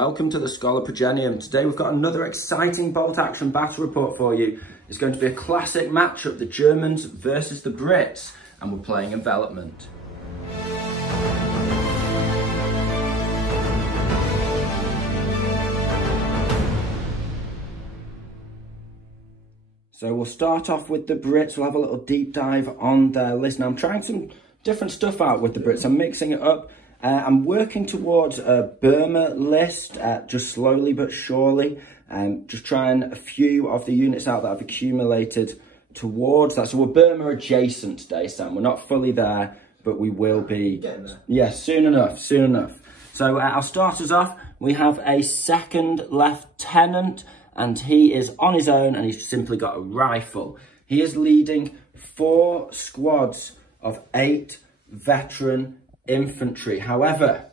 welcome to the Scholar Progenium. Today we've got another exciting bolt action battle report for you. It's going to be a classic matchup, the Germans versus the Brits, and we're playing Envelopment. So we'll start off with the Brits. We'll have a little deep dive on their list. Now I'm trying some different stuff out with the Brits. I'm mixing it up. I'm working towards a Burma list, just slowly but surely. Just trying a few of the units out that I've accumulated towards that. So we're Burma adjacent today, Sam. We're not fully there, but we will be. Getting there. Yeah, soon enough, soon enough. So I'll start us off. We have a second lieutenant, and he is on his own, and he's simply got a rifle. He is leading 4 squads of 8 veteran infantry. However,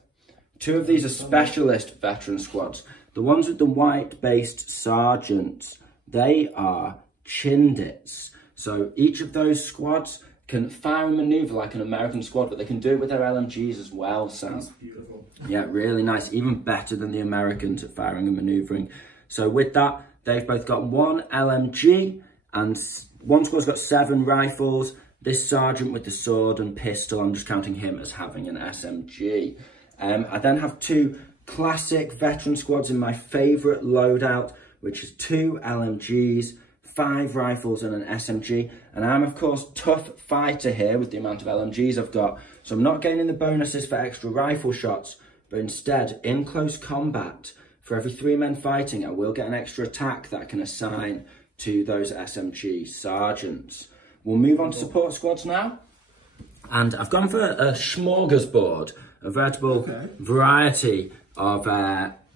2 of these are specialist veteran squads. The ones with the white-based sergeants, they are Chindits. So each of those squads can fire and manoeuvre like an American squad, but they can do it with their LMGs as well, Sam. That's beautiful. Yeah, really nice. Even better than the Americans at firing and manoeuvring. So with that, they've both got 1 LMG, and one squad's got 7 rifles. This sergeant with the sword and pistol, I'm just counting him as having an SMG. I then have 2 classic veteran squads in my favourite loadout, which is 2 LMGs, 5 rifles and an SMG. And I'm, of course, tough fighter here with the amount of LMGs I've got. So I'm not gaining the bonuses for extra rifle shots, but instead, in close combat, for every 3 men fighting, I will get an extra attack that I can assign to those SMG sergeants. We'll move on to support squads now. And I've gone for a smorgasbord, a veritable variety of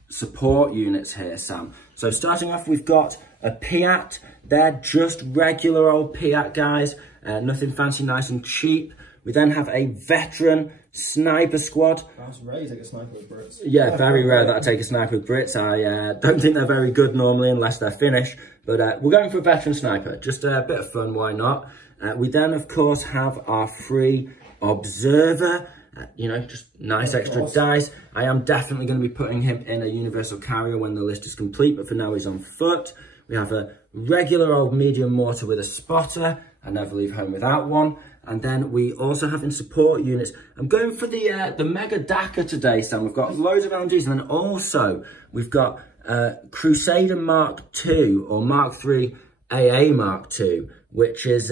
support units here, Sam. So starting off, we've got a Piat. They're just regular old Piat guys, nothing fancy, nice and cheap. We then have a veteran sniper squad. That's rare you take a sniper with Brits. Yeah, very rare that I take a sniper with Brits. I don't think they're very good normally unless they're Finnish. But we're going for a veteran sniper. Just a bit of fun, why not? We then, of course, have our free observer. You know, just nice extra dice. I am definitely going to be putting him in a universal carrier when the list is complete, but for now he's on foot. We have a regular old medium mortar with a spotter. I never leave home without one. And then we also have in support units. I'm going for the Mega Daka today, Sam. We've got loads of LMGs, and then also we've got Crusader Mark II or Mark III AA Mark II, which is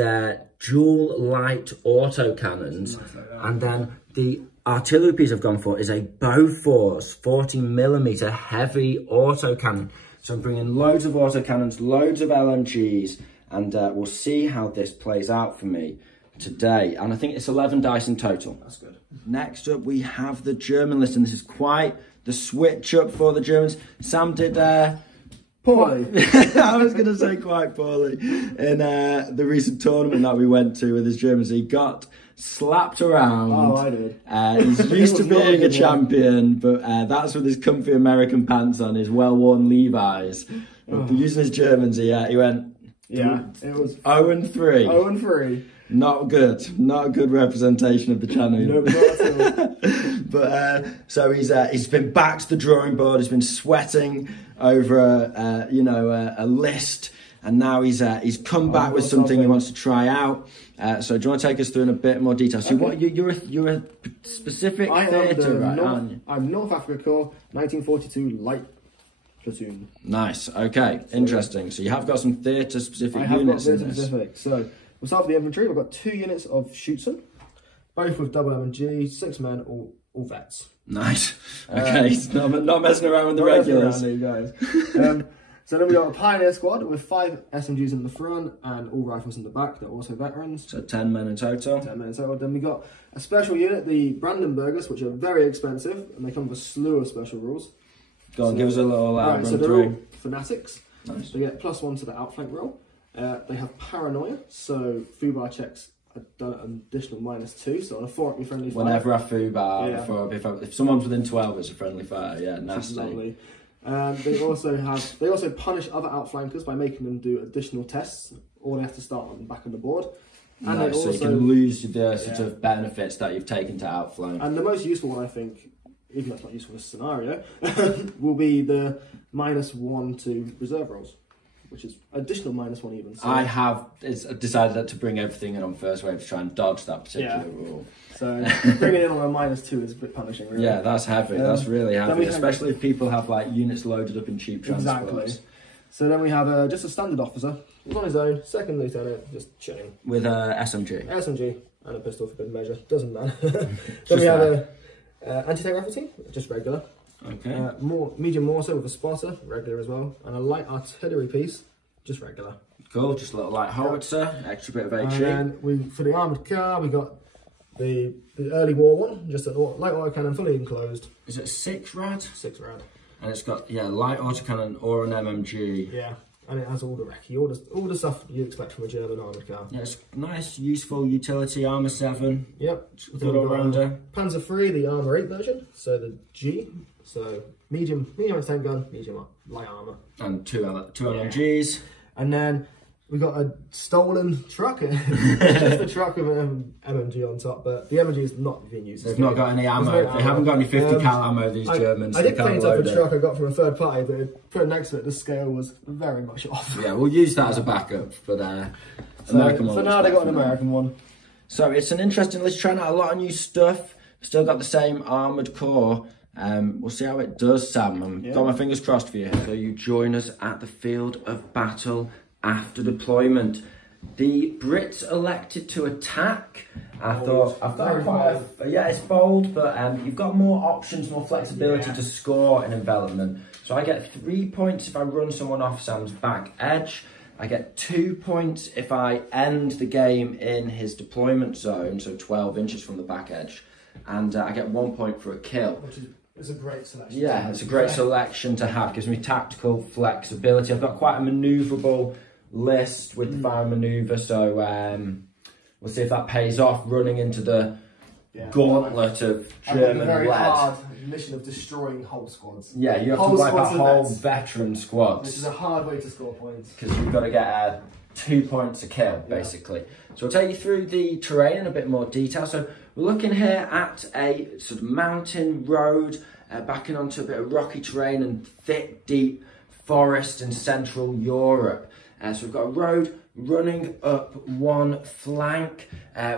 dual light autocannons. And then the artillery piece I've gone for is a Bofors 40mm heavy autocannon. So I'm bringing loads of autocannons, loads of LMGs, and we'll see how this plays out for me today. And I think it's 11 dice in total. That's good. Next up, we have the German list, and this is quite the switch up for the Germans. Sam did poorly. I was going to say quite poorly in the recent tournament that we went to with his Germans. He got slapped around. Oh, I did. He's used to being a champion, but that's with his comfy American pants on, his well-worn Levi's. But using his Germans, he went. Yeah, it was 0-3. 0-3. Not good. Not a good representation of the channel. No, not at all. But so he's been back to the drawing board. He's been sweating over a list, and now he's come back with something he wants to try out. So do you want to take us through in a bit more detail? So what you're a specific theatre, right? Aren't you? I'm North Africa Corps 1942 Light Platoon. Nice. Okay. Interesting. So you have got some theatre specific units. I have got theatre in this. specific. So we'll start with the infantry. We've got 2 units of Schutzen, both with double MG, 6 men, all vets. Nice. Okay, not messing around with the regulars. Around, guys. So then we got a Pioneer squad with 5 SMGs in the front and all rifles in the back. They're also veterans. So 10 men in total. 10 men in total. Then we got a special unit, the Brandenburgers, which are very expensive, and they come with a slew of special rules. Go on, give us a little run so they're through. all fanatics. Nice. They get +1 to the outflank roll. They have paranoia, so foobar checks are done at an additional -2, so on a 4 up your friendly fire. Whenever I foobar, if someone's within 12, it's a friendly fire. Yeah, nasty. Lovely. They also punish other outflankers by making them do additional tests, or they have to start on the back of the board. And nice, so you can lose the sort of benefits that you've taken to outflank. And the most useful one, I think, even though it's not useful in this scenario, will be the -1 to reserve rolls, which is additional -1 even. So I have decided to bring everything in on first wave to try and dodge that particular rule. So bringing it in on a -2 is a bit punishing, really. Yeah, that's heavy. That's really heavy, especially if people have like units loaded up in cheap transports. Exactly. So then we have just a standard officer. He's on his own, second lieutenant, just chilling. With a SMG. SMG and a pistol for good measure. Doesn't matter. Then we have a anti-tank rifle team, just regular. Okay. Medium mortar with a spotter, regular as well. And a light artillery piece, just regular. Cool, just a little light howitzer, extra bit of HE. And then for the armoured car, we got the early war one, just a light autocannon, fully enclosed. Is it 6 rad? 6 rad. And it's got, light autocannon or an MMG. Yeah, and it has all the recce, all the stuff you expect from a German armoured car. Yeah, it's nice, useful utility, armour 7. Yep. Good all-rounder. Panzer III, the armour 8 version, so the G. So medium tank gun, medium light armour. And two LMGs. And then we got a stolen truck. It's just a truck with an MMG on top, but the MMG is not being used. They've not got any ammo. They haven't got any 50 cal ammo, these Germans. I did paint up a truck I got from a third party, but put next to it, the scale was very much off. Yeah, we'll use that as a backup, but American one. So now they got an American one. So it's an interesting list, trying out a lot of new stuff. Still got the same armoured core. We'll see how it does, Sam. I've got my fingers crossed for you. So you join us at the field of battle after deployment. The Brits elected to attack. I thought quite it's bold, but you've got more options, more flexibility to score in envelopment. So I get 3 points if I run someone off Sam's back edge. I get 2 points if I end the game in his deployment zone, so 12 inches from the back edge. And I get 1 point for a kill. It's a great selection. Yeah, it's a great selection to have. Gives me tactical flexibility. I've got quite a manoeuvrable list with the fire manoeuvre, so we'll see if that pays off running into the gauntlet of German very lead. Hard mission of destroying whole squads. Yeah, you have to wipe out whole veteran squads. Which is a hard way to score points. Because you've got to get 2 points a kill, basically. So I'll take you through the terrain in a bit more detail. So we're looking here at a sort of mountain road, backing onto a bit of rocky terrain and thick, deep forest in Central Europe. So we've got a road running up one flank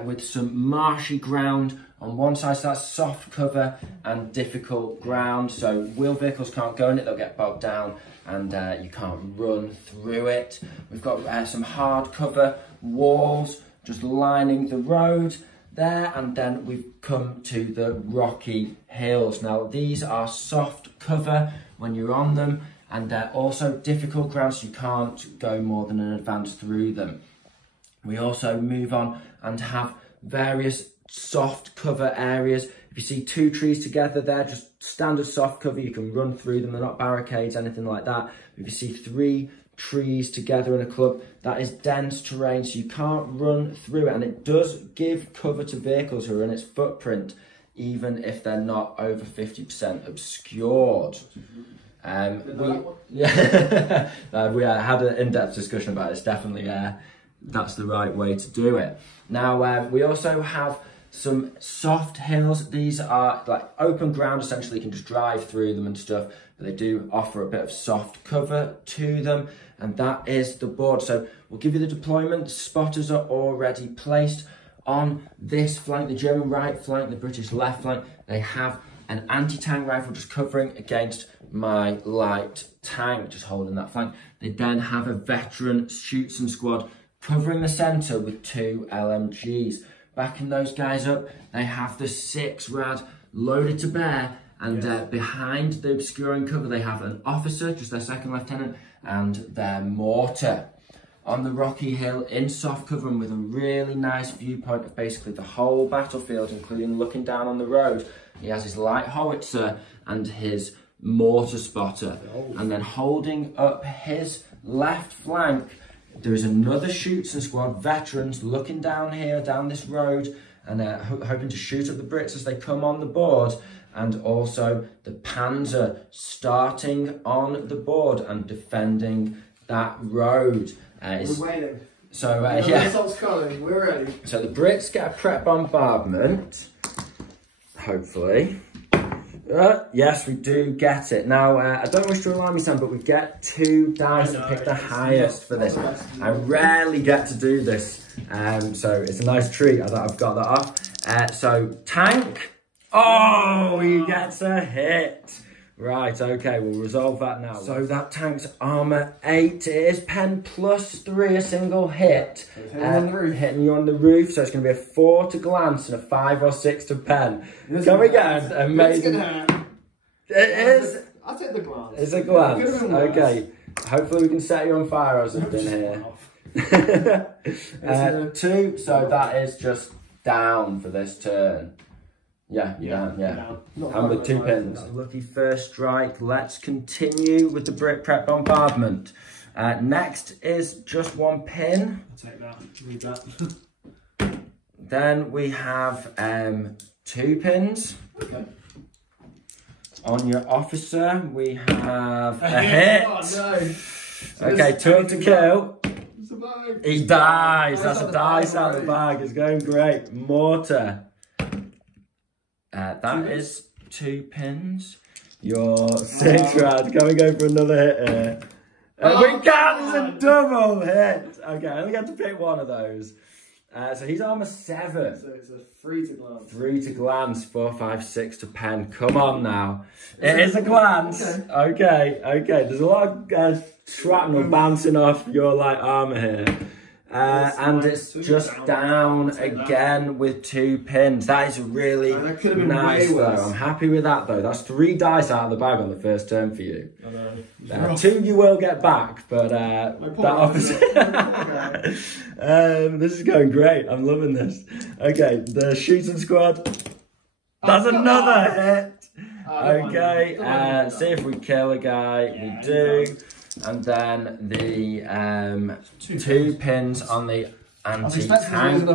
with some marshy ground on one side, so that's soft cover and difficult ground. So wheeled vehicles can't go in it, they'll get bogged down and you can't run through it. We've got some hard cover walls just lining the road there, and then we've come to the rocky hills. Now these are soft cover when you're on them, and they're also difficult grounds, so you can't go more than an advance through them. We also move on and have various soft cover areas. If you see 2 trees together, they're just standard soft cover. You can run through them. They're not barricades, anything like that. If you see 3 trees together in a club, that is dense terrain, so you can't run through it. And it does give cover to vehicles who are in its footprint, even if they're not over 50% obscured. We had an in-depth discussion about it. It's definitely that's the right way to do it. Now we also have some soft hills. These are like open ground, essentially you can just drive through them and stuff, but they do offer a bit of soft cover to them, and that is the board. So we'll give you the deployment. Spotters are already placed on this flank, the German right flank, the British left flank. They have an anti-tank rifle just covering against my light tank, just holding that flank. They then have a veteran Schutzen squad covering the centre with 2 LMGs. Backing those guys up, they have the 6 rad loaded to bear, and behind the obscuring cover they have an officer, just their second lieutenant, and their mortar. On the rocky hill in soft cover and with a really nice viewpoint of basically the whole battlefield, including looking down on the road, he has his light howitzer and his mortar spotter. And then holding up his left flank, there is another Schutzen squad, veterans, looking down here, down this road, and hoping to shoot at the Brits as they come on the board. And also the Panzer starting on the board and defending that road. We're waiting. So we're ready. So the Brits get a prep bombardment, hopefully. Yes, we do get it. Now, I don't wish to alarm you, Sam, but we get 2 dice to pick the highest for this. I rarely get to do this, so it's a nice treat that I've got that off. So, tank. Oh, he gets a hit. Right, okay, we'll resolve that now. So that tank's armour 8. It is pen +3, a single hit. Hitting you on the roof, so it's going to be a 4 to glance and a 5 or 6 to pen. Can we get an amazing... It is... I'll take the glance. It's a glance, okay. Hopefully we can set you on fire or something here. 2, so that is just down for this turn. Yeah. And with 2 pins. Lucky first strike. Let's continue with the Brick Prep bombardment. Next is just 1 pin. I'll take that. Read that. Then we have 2 pins. Okay. On your officer, we have a hit. Oh, no. So okay, 2 up to kill. Survive. He dies. That's a dice out of the bag. It's going great. Mortar. That is 2 pins. Your 6 rad. Can we go for another hit here? We can! It's a double hit! Okay, I only got to pick 1 of those. So he's armour 7. So it's a 3 to glance. 3 to glance, 4, 5, 6 to pen. Come on now. It is a glance. Okay. There's a lot of shrapnel bouncing off your light armour here. And it's just down again with 2 pins. That is really nice though. I'm happy with that though. That's 3 dice out of the bag on the first turn for you. 2 you will get back, but that opposite. This is going great. I'm loving this. Okay, the shooting squad. That's another hit. Okay, see if we kill a guy. We do. And then the 2 pins on the anti-tank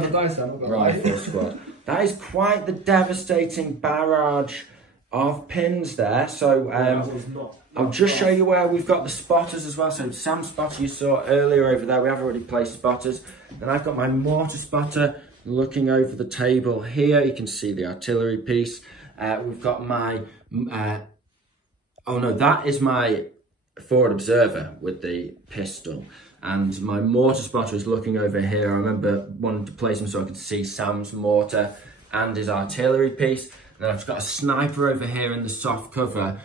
rifle squad. That is quite the devastating barrage of pins there. So I'll just show you where we've got the spotters as well. So Sam's spotter you saw earlier over there. We have already placed spotters. Then I've got my mortar spotter looking over the table here. You can see the artillery piece. We've got my... oh no, that is my... forward observer with the pistol, and my mortar spotter is looking over here. I remember wanting to place him so I could see Sam's mortar and his artillery piece. And then I've got a sniper over here in the soft cover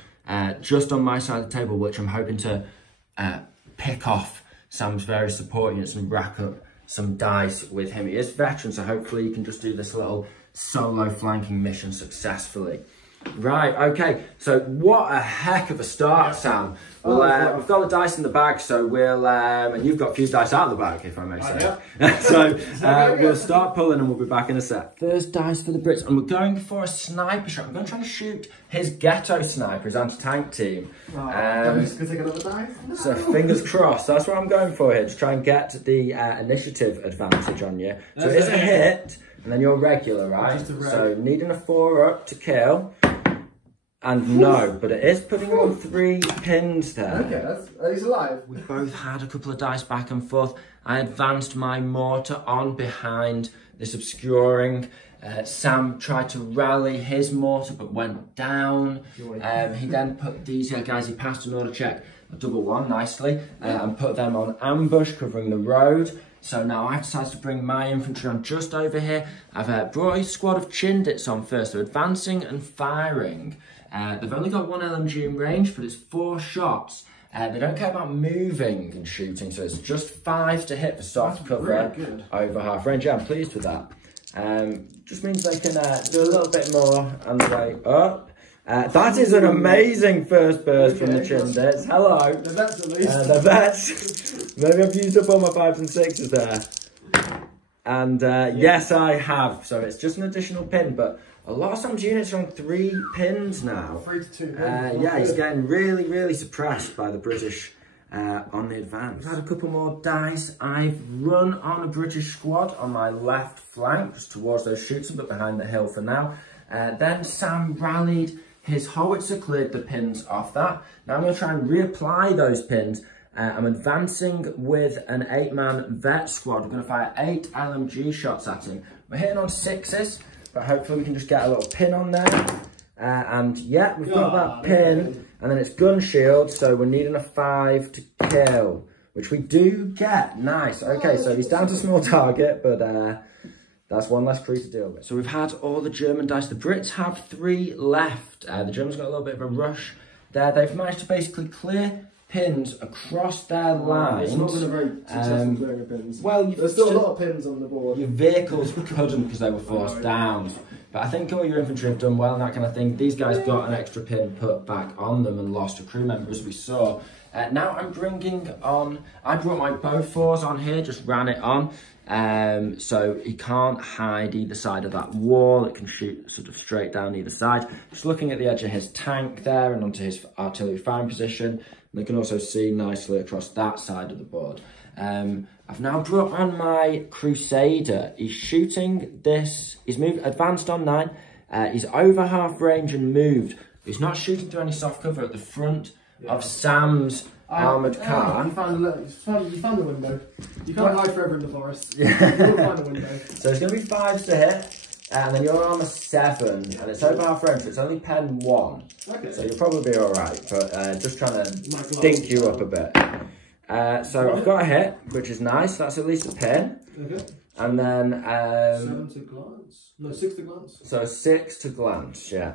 just on my side of the table, which I'm hoping to pick off Sam's various support units and rack up some dice with him. He is veteran, so hopefully you can just do this little solo flanking mission successfully. Right, okay, so what a heck of a start, Sam. Well, we've got the dice in the bag, so we'll, and you've got a few dice out of the bag, if I may say. So we'll start pulling and we'll be back in a sec. First dice for the Brits, and we're going for a sniper shot. We're going to try to shoot his ghetto sniper, his anti-tank team. Just going to take another dice? So fingers crossed, that's what I'm going for here, to try and get the initiative advantage on you. So it is a hit, and then you're regular, right? So needing a 4 up to kill. And no, but it is putting him on 3 pins there. Okay, he's alive. We both had a couple of dice back and forth. I advanced my mortar on behind this obscuring. Sam tried to rally his mortar but went down. He then put these guys, he passed an order check, a double 1 nicely, and put them on ambush covering the road. So now I've decided to bring my infantry on just over here. I've brought a squad of Chindits on first. They're advancing and firing. They've only got 1 LMG in range, but it's 4 shots. They don't care about moving and shooting, so it's just 5 to hit for soft cover over half range. Yeah, I'm pleased with that. Just means they can do a little bit more on the way up. That is an amazing first burst from the Chindits. Hello. The vets at least. The vets. Maybe I've used up all my 5s and 6s there. And yes, I have. So it's just an additional pin, but a lot of Sam's units are on 3 pins now. 3 to 2 pins. Yeah, he's getting really, really suppressed by the British on the advance. I've had a couple more dice. I've run on a British squad on my left flank, just towards those shoots, but behind the hill for now. Then Sam rallied his howitzer, cleared the pins off that. Now I'm going to try and reapply those pins. I'm advancing with an 8-man vet squad. We're going to fire 8 LMG shots at him. We're hitting on 6s, but hopefully we can just get a little pin on there. And yeah, we've got that pin. And then it's gun shield, so we're needing a 5 to kill, which we do get. Nice. Okay, so he's down to small target, but that's one less crew to deal with. So we've had all the German dice. The Brits have 3 left. The Germans got a little bit of a rush there. They've managed to basically clear pins across their lines. It's not been a very successful clearing of pins. Well, there's still a lot of pins on the board. Your vehicles couldn't because they were forced down. But I think all your infantry have done well and that kind of thing. These guys got an extra pin put back on them and lost a crew member, as we saw. Now I'm bringing on, I brought my Bofors on here, just ran it on. So he can't hide either side of that wall. It can shoot sort of straight down either side. Just looking at the edge of his tank there and onto his artillery firing position. They can also see nicely across that side of the board. I've now brought on my Crusader. He's shooting this, he's moved, advanced on 9. He's over half range and moved. He's not shooting through any soft cover at the front of Sam's armoured car. You found a window. You can't hide forever in the forest. Yeah. You'll find a window. So it's going to be 5s to hit. And then you're on a 7, and it's over half range, so it's only pen 1. Okay. So you'll probably be alright, but just trying to dink you up a bit. So I've got a hit, which is nice. That's at least a pin. Okay. And then 7 to glance. No, 6 to glance. So 6 to glance, yeah.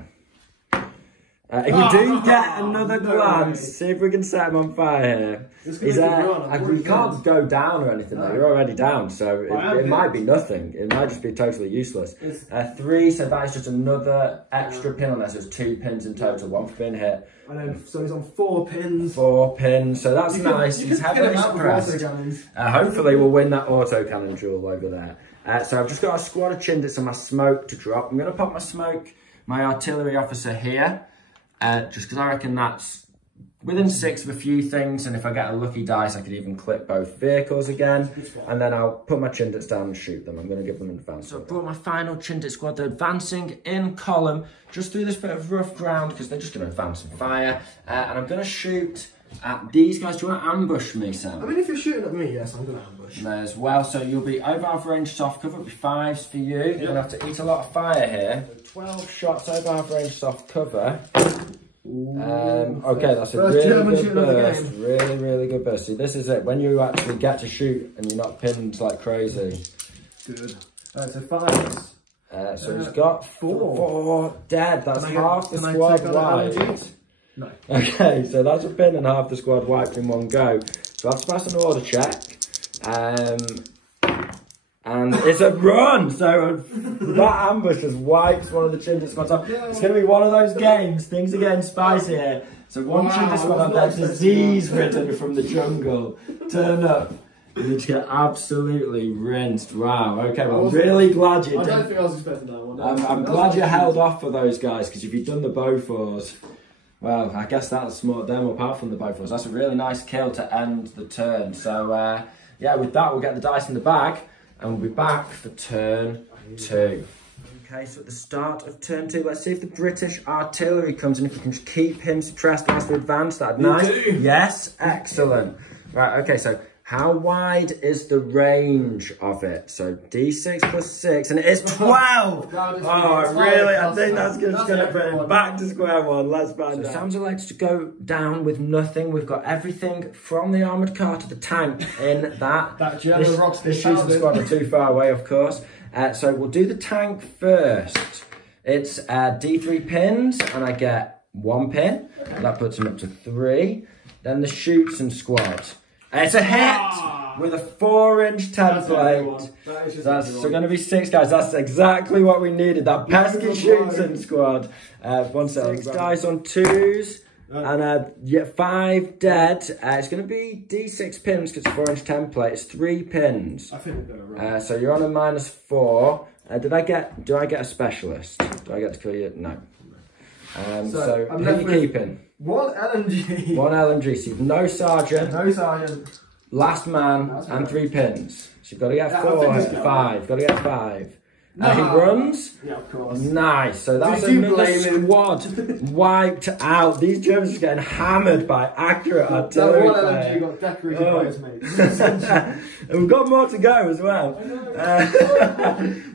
If we do get another glance, see if we can set him on fire here. We can't go down or anything, though. You're already down, so it might be nothing. It might just be totally useless. 3, so that is just another extra pin on there, so it's 2 pins in total, 1 for being hit. And then, so he's on 4 pins. 4 pins, so that's nice. He's heavily suppressed. Hopefully we'll win that autocannon duel over there. So I've just got a squad of Chindits and my smoke to drop. I'm going to pop my smoke, my artillery officer here. Just because I reckon that's within 6 of a few things, and if I get a lucky dice I could even clip both vehicles again, and then I'll put my Chindits down and shoot them. I'm going to give them an advance. So I brought my final Chindit squad. They're advancing in column just through this bit of rough ground because they're just going to advance and fire, and I'm going to shoot at these guys. Do you want to ambush me, Sam? I mean, if you're shooting at me, yes, I'm going to ambush. There as well, so you'll be over half range soft cover. It'll be 5s for you. You're going to have to eat a lot of fire here. 12 shots over half range soft cover. Okay, that's a really good burst. Really good burst. See, this is it. When you actually get to shoot and you're not pinned like crazy. Good. Alright, so 5s. So he's got 4 dead. That's half the squad wiped. No. Okay, so that's a pin and half the squad wiped in one go. So I have to pass an order check. And it's a run, so that ambush has wiped one of the Chindit squads off. It's going to be one of those games, things are getting spicy here. So one Chindit squad on there, disease-ridden from the jungle, turn up, and you just get absolutely rinsed. Wow, okay, well I'm really glad you did. I don't think I was expecting that one. I'm glad you held off for those guys, because if you'd done the Bofors, well, I guess that's more them apart from the Bofors. That's a really nice kill to end the turn. So, yeah, with that, we'll get the dice in the bag. And we'll be back for turn 2. Okay, so at the start of turn 2, let's see if the British artillery comes and if you can just keep him suppressed as we advance. That'd be nice. Yes, excellent. Right, okay, so how wide is the range of it? So D6 plus 6, and it is 12. Oh, really? I think that's going to bring it back to square one. Let's find out. Sam's elected to go down with nothing. We've got everything from the armoured car to the tank in that. This shoots the squad are too far away, of course. So we'll do the tank first. It's D3 pins, and I get 1 pin. Okay. That puts him up to 3. Then the shoots and squad. It's a hit with a 4-inch template. That's going to be 6 guys. That's exactly what we needed. That pesky shooting squad. 6 dice on 2s. And yeah, 5 dead. It's going to be D6 pins because it's a 4-inch template. It's 3 pins. I think we're going to run. So you're on a -4. Do I get a specialist? Do I get to kill you? No. So who are you keeping? 1 LMG. 1 LMG. So you've no sergeant. No sergeant. Last man and 3 pins. So you've got to get 4, 5. Got to get 5. No. He runs. Yeah, of course. Nice. So that's another squad wiped out. These Germans are getting hammered by accurate artillery. That 1 LMG got decorated by his mates. And we've got more to go as well.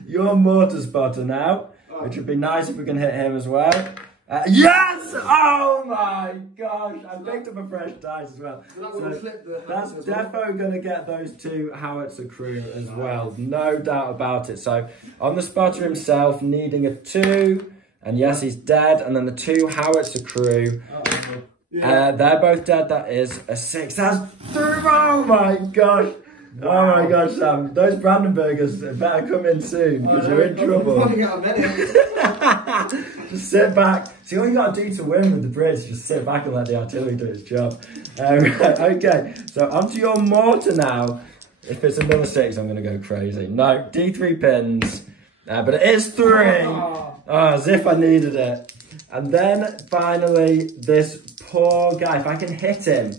Your mortar spotter now, which would be nice if we can hit him as well. Yes! Oh my gosh! I picked up a fresh dice as well. That's defo going to get those 2 howitzer crew as well. No doubt about it. So on the spotter himself, needing a 2. And yes, he's dead. And then the 2 howitzer crew. They're both dead. That is a 6. That's 3. Oh my gosh! Wow. Oh my gosh, Sam. Those Brandenburgers better come in soon because you're in trouble. Just sit back. See, all you got to do to win with the Brits is just sit back and let the artillery do its job. Right, okay, so onto your mortar now. If it's another 6, I'm going to go crazy. No, D3 pins. But it is 3. Oh, as if I needed it. And then finally, this poor guy, if I can hit him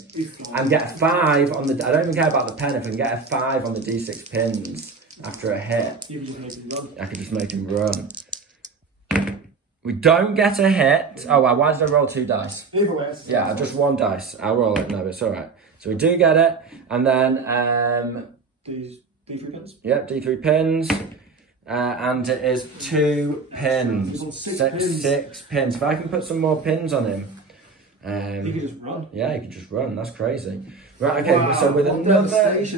and get a 5 on the, I don't even care about the pen, if I can get a 5 on the D6 pins after a hit, you can just make him run. I can just make him run. We don't get a hit. Oh, well, why did I roll 2 dice? Either way, yeah, just 1 dice. I'll roll it. No, it's all right. So we do get it. And then... D3 pins? Yep, D3 pins. And it is 2 pins. 6 pins. If I can put some more pins on him. He could just run. Yeah, he could just run. That's crazy. Right, okay, wow, so with another barrage,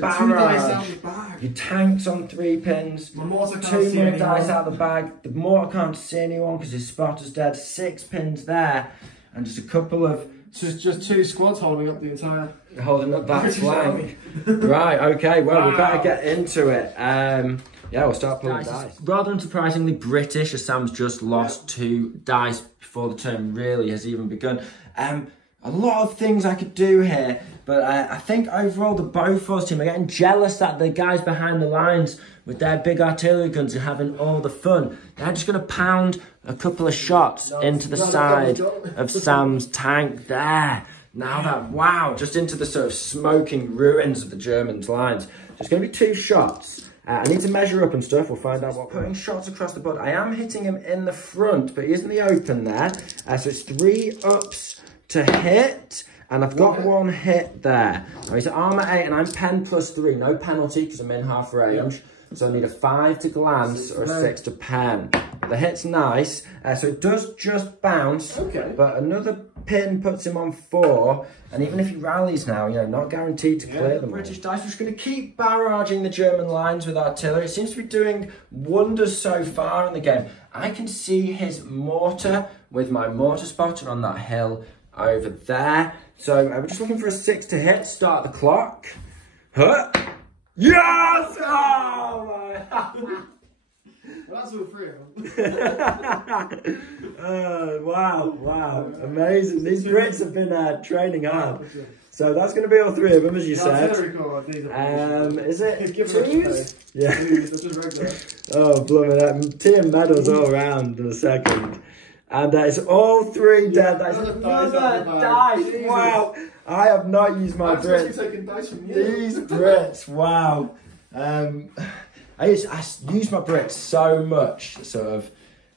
your tank's on 3 pins, 2 more dice out of the bag. The mortar can't see anyone because his spotter's dead. 6 pins there, and just a couple of... So it's just 2 squads holding up the entire... Holding up that flank. Right, okay, well, we better get into it. Yeah, we'll start pulling dice. Rather unsurprisingly British, as Sam's just lost 2 dice before the turn really has even begun. A lot of things I could do here, but I think overall the Bofors team are getting jealous that the guys behind the lines with their big artillery guns are having all the fun. They're just going to pound a couple of shots into the side of Sam's tank there. Now that, wow, just into the sort of smoking ruins of the Germans' lines. So it's going to be 2 shots. I need to measure up and stuff. We'll find out what. Putting shots across the board. I am hitting him in the front, but he is in the open there. So it's 3 ups to hit, and I've got 1 hit there. Now he's at armor 8, and I'm pen +3. No penalty because I'm in half range. So I need a 5 to glance or a 6 to pen. The hit's nice, so it does just bounce. Okay. But another pin puts him on 4, and even if he rallies now, you know, not guaranteed to clear them. British dice are just going to keep barraging the German lines with artillery. It seems to be doing wonders so far in the game. I can see his mortar with my mortar spotter on that hill over there. So we're just looking for a 6 to hit. Start the clock. Huh? Yes! Oh my! Well, that's all 3 of them. Wow, amazing. These Brits have been training hard. So that's going to be all 3 of them, as you said. Is it 2s? Yeah. Oh, blooming that. Tea and medals all round in a second. And it's all 3 dead. That's another dice. Wow. I have not used my Brits. These Brits, wow. I use my Brits so much, sort of,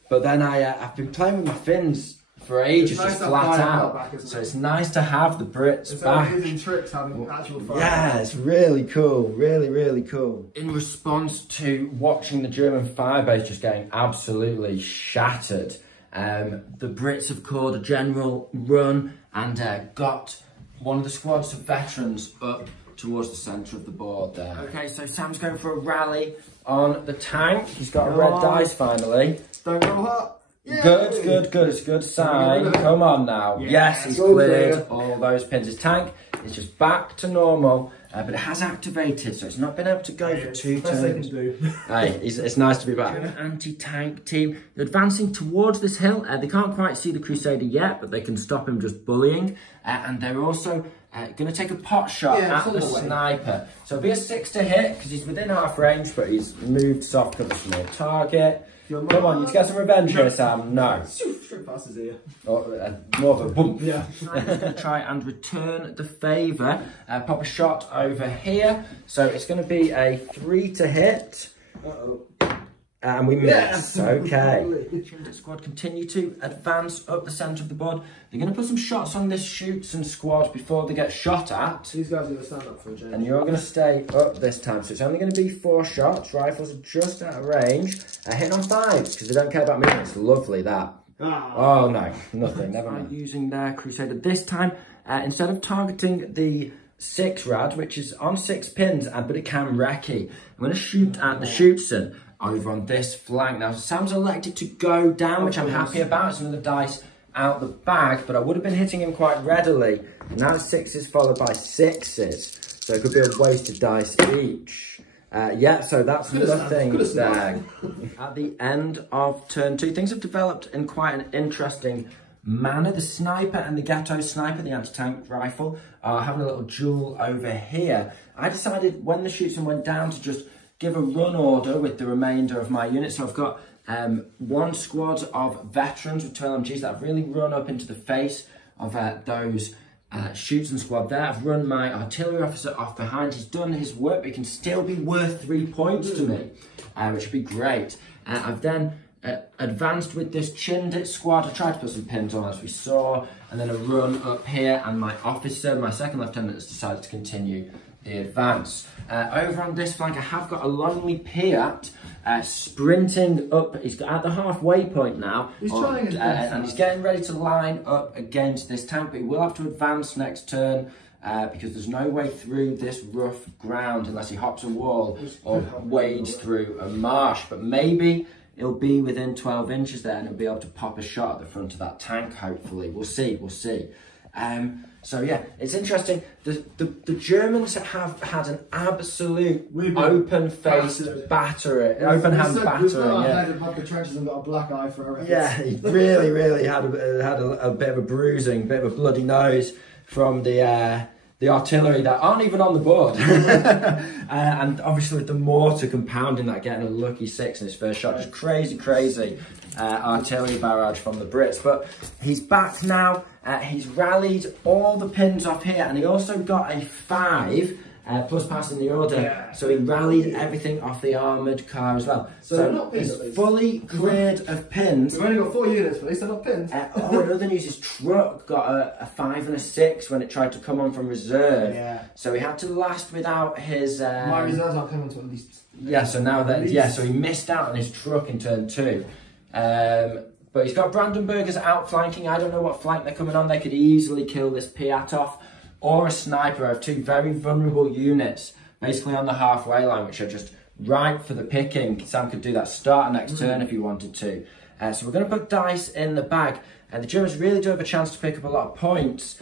but then I've been playing with my Finns for ages, just flat out. So it's nice to have the Brits back. Tricks having actual fire. Yeah, it's really cool, really cool. In response to watching the German firebase just getting absolutely shattered, the Brits have called a general run and got one of the squads of veterans up towards the centre of the board there. Okay, so Sam's going for a rally on the tank. He's got a red dice finally. Don't roll hot. Good. It's a good sign. Come on now. Yes, he's cleared all those pins. His tank is just back to normal, but it has activated, so it's not been able to go for 2 turns. Hey, it's nice to be back. Anti-tank team. They're advancing towards this hill. They can't quite see the Crusader yet, but they can stop him just bullying. And they're also going to take a pot shot at the sniper. So it'll be a 6 to hit, because he's within half range, but he's moved soft cover from the target. Come on, you get some revenge here, Sam. No. Straight past his ear. More of a bump. Yeah. Try and return the favour. Pop a shot over here. So it's going to be a 3 to hit. And we miss. Okay. The squad continue to advance up the centre of the board. They're going to put some shots on this shoots and squad before they get shot at. These guys are going to stand up for a change. And you're going to stay up this time. So it's only going to be 4 shots. Rifles are just out of range. Hitting on 5s because they don't care about movement. It's lovely that. Oh no, nothing, never mind. Using their Crusader this time, instead of targeting the 6 rad, which is on 6 pins, but it can recce, I'm going to shoot at the Shootson over on this flank. Now, Sam's elected to go down, which I'm happy about. It's another dice out the bag, but I would have been hitting him quite readily. Now 6s followed by 6s, so it could be a wasted dice each. Yeah, so that's nothing there. At the end of turn 2, things have developed in quite an interesting manner. The sniper and the Ghetto Sniper, the anti-tank rifle, are having a little duel over here. I decided when the Shootson went down to just give a run order with the remainder of my unit. So I've got 1 squad of veterans with 2 LMGs that have really run up into the face of those Shootson squad there. I've run my artillery officer off behind. He's done his work, but he can still be worth 3 points to me, which would be great. I've then advanced with this Chindit squad. I tried to put some pins on, as we saw, and then a run up here, and my officer, my second lieutenant, has decided to continue the advance. Over on this flank, I have got a lonely Piat sprinting up. He's at the halfway point now. He's trying his best, and he's getting ready to line up against this tank, but he will have to advance next turn because there's no way through this rough ground unless he hops a wall or wades through a marsh. But maybe he'll be within 12 inches there and he'll be able to pop a shot at the front of that tank, hopefully. We'll see, we'll see. So yeah, it's interesting. The Germans have had an absolute open-faced battering, open-hand battering. Yeah, had the trenches and got a black eye for everything. Yeah, he really had a bit of a bruising, bit of a bloody nose from the artillery that aren't even on the board. And obviously with the mortar compounding that, getting a lucky 6 in his first shot. Just crazy artillery barrage from the Brits. But he's back now. He's rallied all the pins off here, and he also got a 5 plus passing the order. Yeah. So he rallied everything off the armoured car as well. So he's fully cleared of pins. We've only got 4 units, but at least they're not pinned. Another news, his truck got a 5 and a 6 when it tried to come on from reserve. Yeah. So he had to last without his... My reserves are coming to at least... Yeah, so now that... Yeah, so he missed out on his truck in turn 2. But he's got Brandenburgers outflanking. I don't know what flank they're coming on. They could easily kill this Piat off. Or a sniper. I have 2 very vulnerable units, basically on the halfway line, which are just ripe for the picking. Sam could do that start next turn if he wanted to. So we're going to put dice in the bag. And the Germans really do have a chance to pick up a lot of points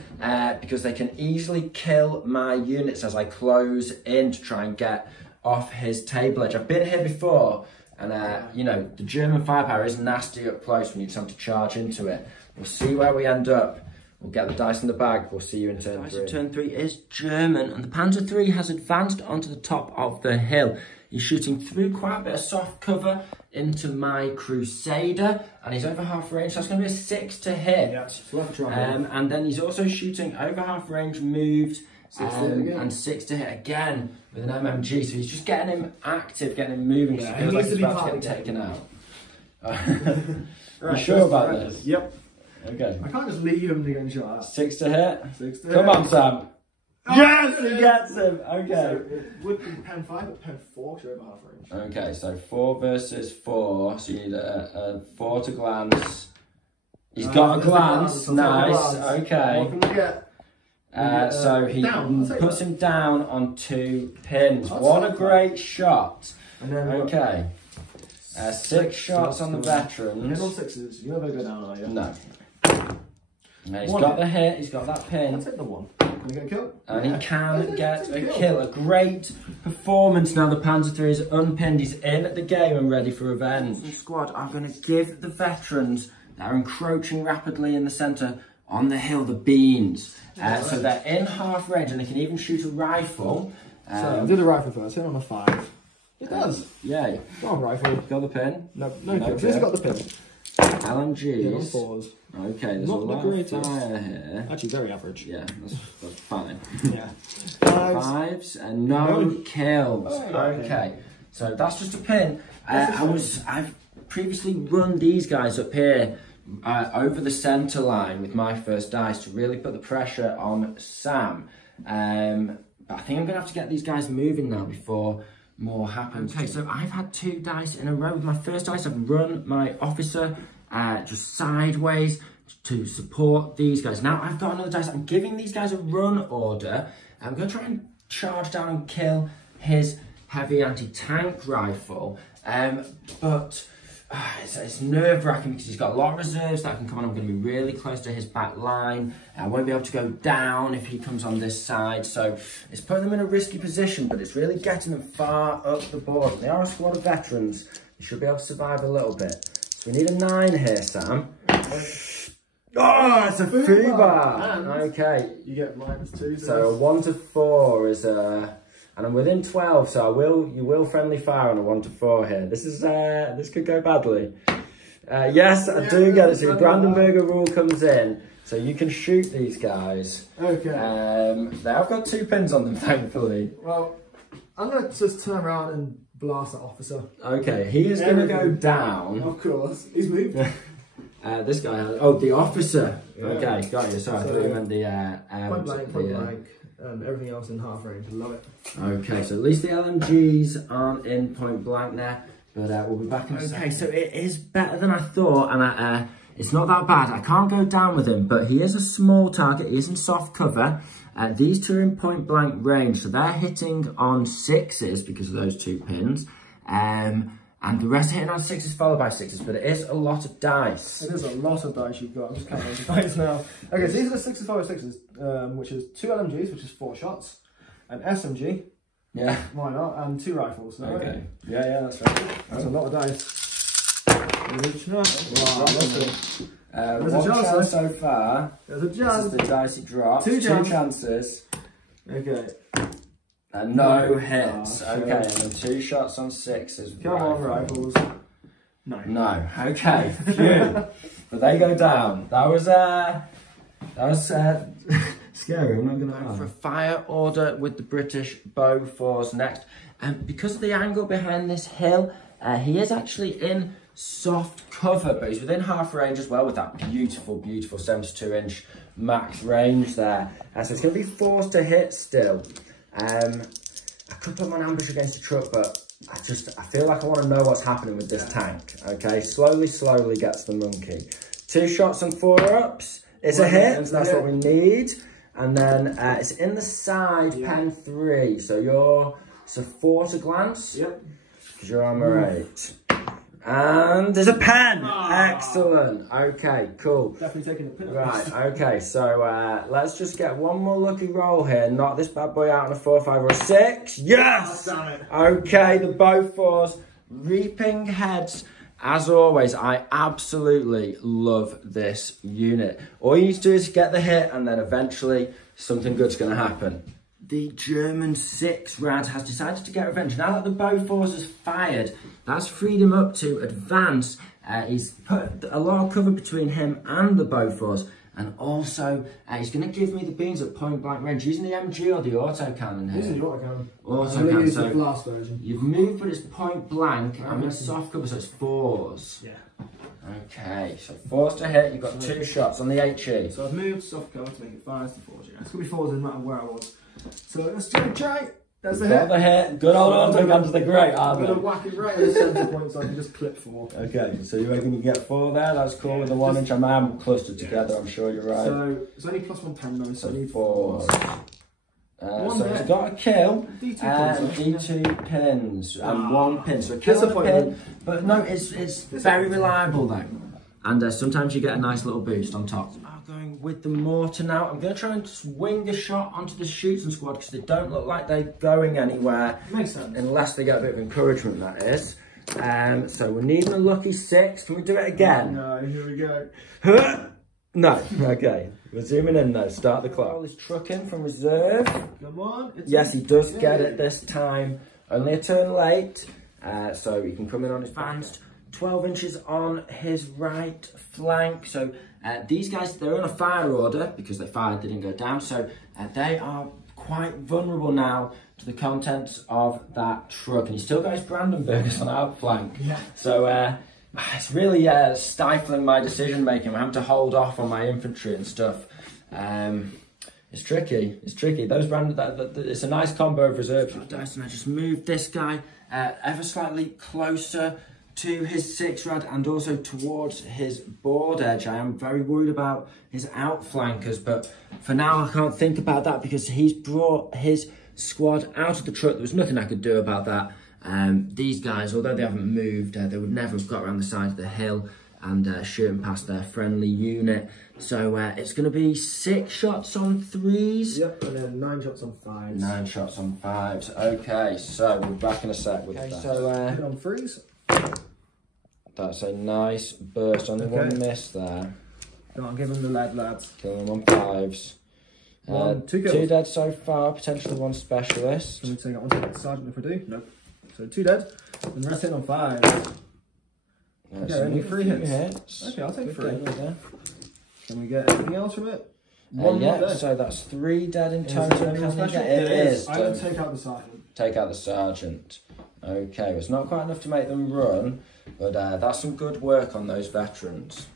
because they can easily kill my units as I close in to try and get off his table edge. I've been here before. And, you know, the German firepower is nasty up close when you attempt to charge into it. We'll see where we end up. We'll get the dice in the bag. We'll see you in turn 3. Turn 3 is German, and the Panzer III has advanced onto the top of the hill. He's shooting through quite a bit of soft cover into my Crusader, and he's over half range, so that's going to be a 6 to hit. Yeah, it's worth a try. And then he's also shooting over half range, moved, and 6 to hit again with an MMG. So he's just getting him active, getting him moving. Yeah, he feels like he's about to get taken out. Right, you sure about this? Yep. Okay. I can't just leave him to get shot at. 6 to hit. 6 to hit. Come on, Sam. Oh, yes, he gets him. Okay. So it would be pen 5, but pen 4 should over half range. Okay, so 4 versus 4. So you need a 4 to glance. He's got a glance. Nice. Okay. What can we get? So he puts him down on 2 pins. What a great shot. And then okay. 6 shots on the veterans. Hit on 6s. You never go down, are you? No. He's got the hit. He's got that pin. I'll take the 1. Can he get a kill? And he can get a kill. A great performance. Now the Panzer III is unpinned. He's in at the game and ready for revenge. The squad are going to give the veterans that are encroaching rapidly in the centre on the hill the beans. So they're in half range and they can even shoot a rifle. So I did a rifle first. Hit on a 5. It does. Yeah. Go on, rifle. Got the pin? No kills. He's got the pin. LMGs. Hit on 4s. Okay, there's Not a lot of fire here. Actually, very average. Yeah, that's fine. Yeah. 5s and no kills. Okay, so that's just a pin. I've previously run these guys up here over the centre line with my first dice to really put the pressure on Sam. But I think I'm going to have to get these guys moving now before more happens. Okay, so I've had 2 dice in a row. With my first dice, I've run my officer just sideways to support these guys. Now I've got another dice. I'm giving these guys a run order. I'm going to try and charge down and kill his heavy anti-tank rifle. But it's nerve-wracking because he's got a lot of reserves that can come on. I'm going to be really close to his back line. I won't be able to go down if he comes on this side. So it's putting them in a risky position, but it's really getting them far up the board. They are a squad of veterans. They should be able to survive a little bit. So we need a 9 here, Sam. Oh, it's a FUBAR. Okay. You get -2. So a 1 to 4 is and I'm within 12, so you will friendly fire on a 1 to 4 here. This could go badly. Yes, I do get it. So the Brandenburger rule comes in, so you can shoot these guys. Okay. They have got 2 pins on them, thankfully. Well, I'm gonna just turn around and blast that officer. Okay, he is gonna go down. Of course, he's moved. This guy has, oh, the officer. Yeah. Okay, got you. Sorry, I thought you meant the point blank. Everything else in half range. Love it. Okay, so at least the LMGs aren't in point blank there, but we'll be back in a second. Okay, so it is better than I thought, and it's not that bad. I can't go down with him, but he is a small target. He is in soft cover. These 2 are in point blank range, so they're hitting on 6s because of those 2 pins. And the rest hitting on 6s followed by 6s, but it is a lot of dice. It is a lot of dice you've got. I'm just counting the dice now. Okay, so these are the 6s followed by 6s, which is 2 LMGs, which is 4 shots, an SMG, yeah, why not, and 2 rifles. No, okay, yeah, that's right. That's a lot of dice. There's a chance so far. There's a chance. This is the dicey drop. 2 chances. Okay. And no hits. Okay, and then 2 shots on 6s. Come on, rifles. No. Okay. Phew. But they go down. That was scary. I'm not gonna lie. For a fire order with the British Bofors next, and because of the angle behind this hill, he is actually in soft cover, but he's within half range as well with that beautiful 72-inch max range there. So it's going to be forced to hit still. I could put him on ambush against a truck, but I feel like I want to know what's happening with this tank. Okay, slowly gets the monkey. 2 shots and 4 ups. It's a hit, that's what we need. And then it's in the side, pen 3. So 4 to glance. Yep. Because you're armor 8. And there's a pen! Excellent. Okay, cool. Definitely taking the pin. Right, okay, so let's just get one more lucky roll here. Knock this bad boy out on a 4, 5 or a 6. Yes! Oh, damn it. Okay, the Bofors reaping heads. As always, I absolutely love this unit. All you need to do is get the hit and then eventually something good's going to happen. The German 6 Rad has decided to get revenge. Now that the Bofors has fired, that's freed him up to advance. He's put a lot of cover between him and the Bofors. And also, he's going to give me the beans at point blank range. Using the MG or the autocannon here? Using the autocannon. Autocannon. So the blast version. You've moved, but it's point blank. I'm in soft cover, so it's 4s. Yeah. Okay, so 4s to hit. You've got 2 shots on the HE. So I've moved soft cover to make it 5s to 4s. Yeah. It's going to be 4s no matter where I was. So let's try. That's the hit. Got the hit. Good old autocannons, they're great, aren't they? I'm going to whack it right in the centre point so I can just clip 4. Okay, so you reckon you get 4 there? That's cool with the 1 inch. I'm clustered together, I'm sure you're right. So it's only +1 pen though, so I need 4. So he's got a kill, D2 pins, and 1 pin. So a kill and a pin, but no, it's very reliable though. And sometimes you get a nice little boost on top. Going with the mortar now. I'm going to try and swing a shot onto the shooting squad because they don't look like they're going anywhere. Makes sense. Unless they get a bit of encouragement, that is. So we're needing a lucky 6. Can we do it again? No, here we go. No, okay. We're zooming in though. Start the clock. He's trucking from reserve. Come on. Yes, he does get it this time. Only a turn late. So he can come in on his advanced. 12 inches on his right flank. So these guys, they're on a fire order because they fired, they didn't go down. So they are quite vulnerable now to the contents of that truck. And he's still got his Brandenburgers on outflank. Yeah. So it's really stifling my decision making. I'm having to hold off on my infantry and stuff. It's tricky. It's tricky. Those random, it's a nice combo of reserve dice, and I just moved this guy ever slightly closer to his 6-rad and also towards his board edge. I am very worried about his outflankers, but for now I can't think about that because he's brought his squad out of the truck. There was nothing I could do about that. These guys, although they haven't moved, they would never have got around the side of the hill and shooting past their friendly unit. So it's going to be 6 shots on 3s. Yep, and then 9 shots on 5s. 9 shots on 5s. Okay, so we're back in a sec with that. So on 3s. That's a nice burst. Only one miss there. Go on, give them the lead, lads. Killing them on 5s. 2 kills. 2 dead so far, potentially 1 specialist. Can we take out 1 sergeant if we do? Nope. So 2 dead, and the rest hit on 5s. Okay, only 3 hits. Okay, I'll take 3. Can we get anything else from it? Yeah, so that's 3 dead in total. It is. I would take out the sergeant. Take out the sergeant. Okay, well, it's not quite enough to make them run, but that's some good work on those veterans.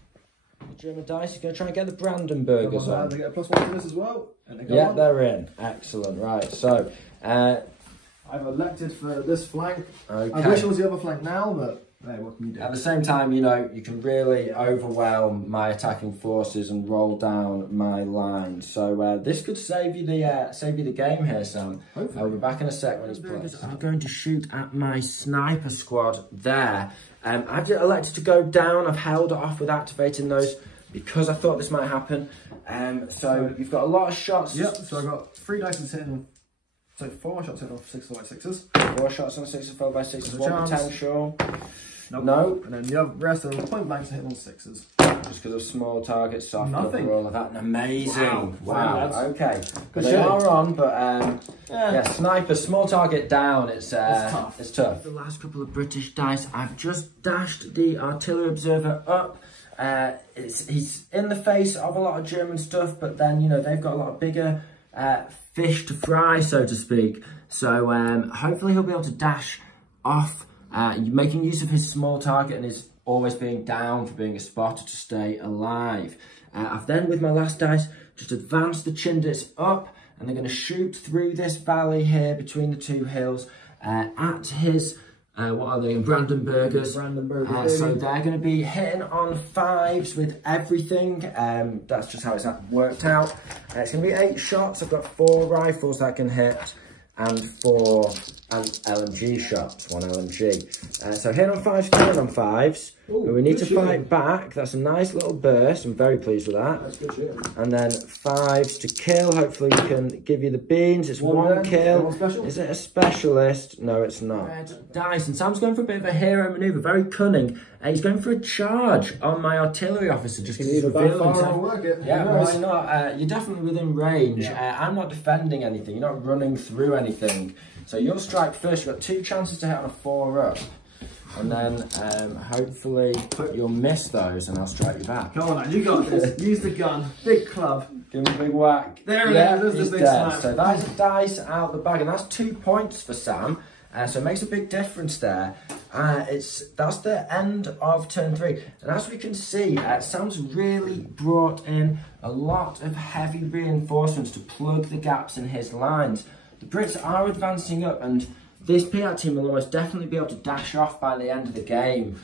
The German dice is going to try and get the Brandenburgers on. They get a +1 to this as well. And they go on. They're in. Excellent. Right, so I've elected for this flank. Okay. I wish it was the other flank now, but hey, what can you do? At the same time, you know, you can really overwhelm my attacking forces and roll down my line. So this could save you the game here, Sam. Hopefully. I'll be back in a sec when it's placed. I'm going to shoot at my sniper squad there. I've elected to go down. I've held off with activating those because I thought this might happen. So you've got a lot of shots. Yep. So I've got 3 dice hitting. So 4 shots hit off 6 followed by 6s. 4 shots on 6s followed by 6s. 1 potential. Nope. No. And then the rest of the point blanks are hitting on 6s. Just because of small targets, soft Nothing. All of that. Amazing. Wow. Okay. Good They shot. are on, but yeah, sniper, small target down. It's tough. It's tough. The last couple of British dice, I've just dashed the artillery observer up. He's in the face of a lot of German stuff, but then, you know, they've got a lot of bigger fish to fry, so to speak. So hopefully he'll be able to dash off, making use of his small target and his always being down for being a spotter to stay alive. I've then, with my last dice, just advanced the Chindits up, and they're going to shoot through this valley here between the 2 hills at his what are they, Brandenburgers. So they're going to be hitting on 5s with everything. That's just how it's worked out. It's going to be 8 shots. I've got 4 rifles I can hit and 4 LMG shots, 1 LMG. So hitting on 5s, killing on 5s. Ooh, but we need to fight back. That's a nice little burst. I'm very pleased with that. That's good shooting. And then 5s to kill. Hopefully we can give you the beans. It's 1 kill. Is it a specialist? No, it's not. Red dice. And Sam's going for a bit of a hero manoeuvre. Very cunning. He's going for a charge on my artillery officer. Just because he's revealing himself. Yeah, no, it's not. You're definitely within range. Yeah. I'm not defending anything. You're not running through anything. So you'll strike first. You've got 2 chances to hit on a 4-up. And then hopefully you'll miss those and I'll strike you back. Come on, man, you got this. Use the gun. Big club. Give him a big whack. There it is. There's the big snipe. So that's dice out the bag, and that's 2 points for Sam. So it makes a big difference there. That's the end of turn 3. And as we can see, Sam's really brought in a lot of heavy reinforcements to plug the gaps in his lines. The Brits are advancing up, and this Piat team will almost definitely be able to dash off by the end of the game.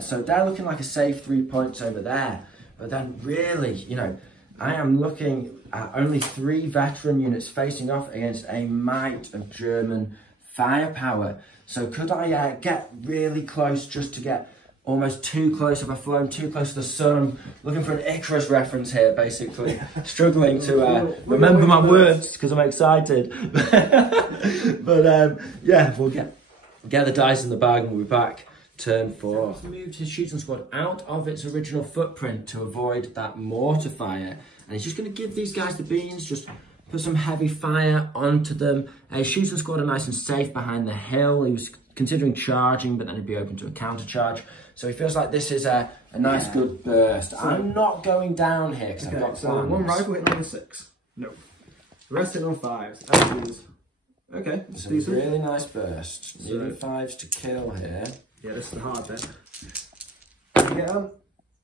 So they're looking like a safe 3 points over there. But then really, you know, I am looking at only 3 veteran units facing off against a might of German firepower. So could I get really close just to get almost too close? Have I flown too close to the sun? I'm looking for an Icarus reference here, basically. Struggling to remember my words because I'm excited. But yeah, we'll get the dice in the bag and we'll be back turn 4. He's moved his shooting squad out of its original footprint to avoid that mortar fire. And he's just going to give these guys the beans, just put some heavy fire onto them. His shooting squad are nice and safe behind the hill. He was considering charging, but then he'd be open to a counter charge. So he feels like this is a nice good burst. So I'm not going down here because I've got plans. 1 rifle hitting on a 6. No. The rest hitting on 5s. Okay, it's a really nice burst. Needing 5s to kill here. Yeah, this is the hard bit.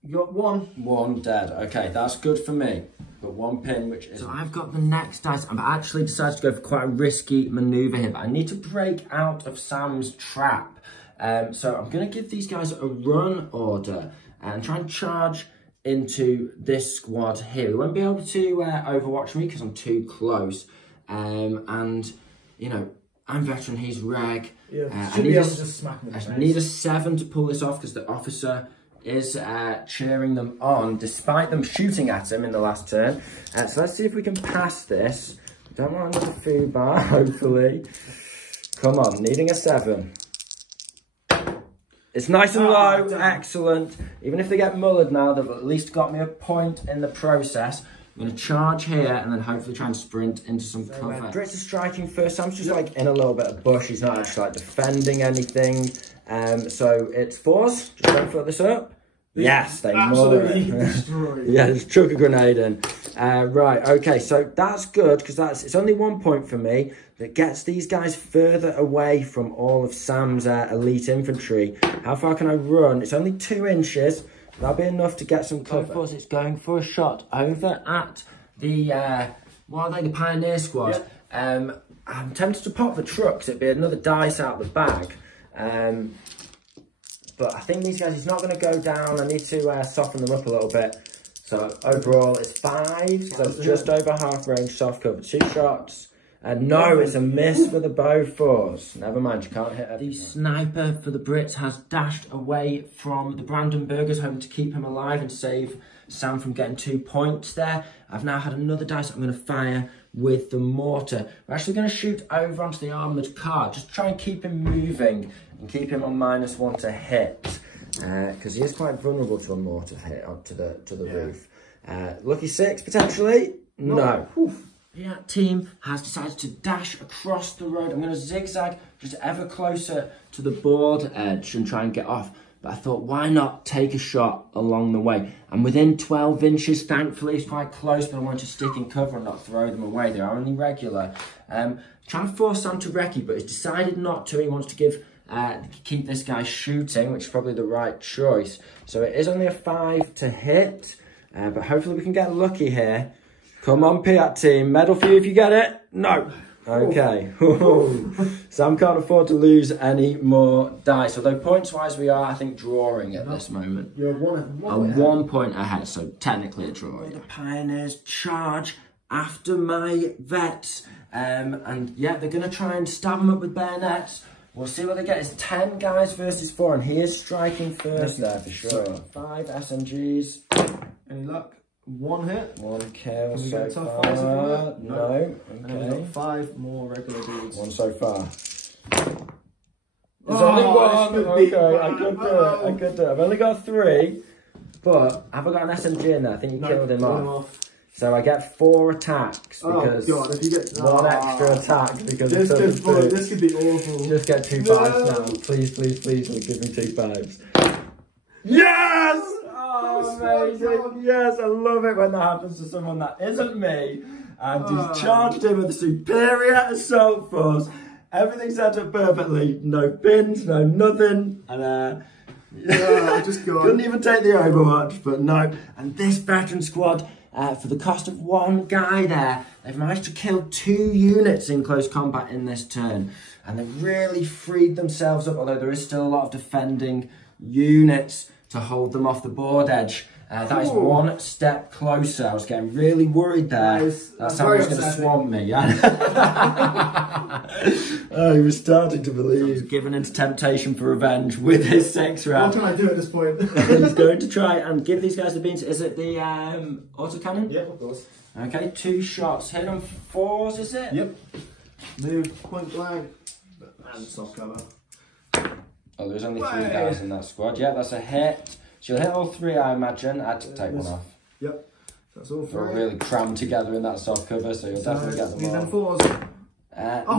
You got 1. 1 dead. Okay, that's good for me. Got 1 pin, which is... So I've got the next dice. I've actually decided to go for quite a risky manoeuvre here, but I need to break out of Sam's trap. So I'm going to give these guys a run order and try and charge into this squad here. We won't be able to overwatch me because I'm too close. And, you know, I'm veteran, he's reg. Yeah, I need a 7 to pull this off because the officer is cheering them on despite them shooting at him in the last turn. So let's see if we can pass this. Don't want another food bar, hopefully. Come on, needing a 7. It's nice and low, excellent. Even if they get mullered now, they've at least got me a point in the process. I'm going to charge here and then hopefully try and sprint into some cover. Brits are striking first. Sam's just like in a little bit of bush. He's not actually like defending anything. So it's 4s. Just don't fill this up. Yes, they muller it. Yeah, just chuck a grenade in. Right, okay, so that's good because it's only 1 point for me that gets these guys further away from all of Sam's elite infantry. How far can I run? It's only 2 inches. That'll be enough to get some cover. Of course, it's going for a shot over at the, what are they, the Pioneer Squad. Yep. I'm tempted to pop the trucks. It'd be another dice out the bag. But I think these guys, he's not going to go down. I need to soften them up a little bit. So overall, it's 5. So it's just over half range, soft cover. 2 shots. No, it's a miss for the bow 4s. Never mind, you can't hit it. The sniper for the Brits has dashed away from the Brandenburgers, hoping to keep him alive and save Sam from getting 2 points there. I've now had another dice I'm going to fire with the mortar. We're actually going to shoot over onto the armoured car. Just try and keep him moving and keep him on -1 to hit. Because he is quite vulnerable to a mortar hit onto the roof. Lucky 6, potentially? No. The team has decided to dash across the road. I'm going to zigzag just ever closer to the board edge and try and get off. But I thought, why not take a shot along the way? I'm within 12 inches, thankfully. It's quite close, but I want to stick in cover and not throw them away. They are only regular. Trying to force Sam to recce, but he's decided not to. He wants to keep this guy shooting, which is probably the right choice. So it is only a 5 to hit, but hopefully we can get lucky here. Come on, Piat team. Medal for you if you get it. No. Okay. Sam can't afford to lose any more dice. Although points-wise, we are, I think, drawing at this moment. You're 1 point ahead, so technically a draw. The Pioneers charge after my vets. And yeah, they're going to try and stab them up with bayonets. We'll see what they get. It's 10 guys versus 4, and he is striking first there for sure. 5 SMGs. Any luck? 1 hit. 1 kill so far. No. Okay. And we've got 5 more regular dudes. 1 so far. There's only 1. Okay, I could do it. I've only got 3, but have I got an SMG in there? I think you killed him off. So I get 4 attacks because God, if you get 1 extra attack because this could be awful. Just get 2 5s now. Please, please, please, give me 2 5s. Yes! Oh, amazing. Yes, I love it when that happens to someone that isn't me. And he's charged him with a superior assault force. Everything's set up perfectly. No pins, no nothing. And just gone. Couldn't even take the overwatch, but no. And this veteran squad, for the cost of 1 guy there, they've managed to kill 2 units in close combat in this turn. And they've really freed themselves up, although there is still a lot of defending units to hold them off the board edge. That is 1 step closer. I was getting really worried there. That someone was going to swamp me. Yeah? Oh, he was starting to believe. He's given into temptation for revenge with his 6 round. What can I do at this point? He's going to try and give these guys the beans. Is it the autocannon? Yeah, of course. Okay, 2 shots. Hit on 4s, is it? Yep. Move, point blank, and soft cover. Oh, there's only 3 guys in that squad. Yeah, that's a hit. She'll hit all 3, I imagine. I had to take 1 off. Yep. That's all 3. They're really crammed together in that soft cover, so you'll definitely get them all. 4s.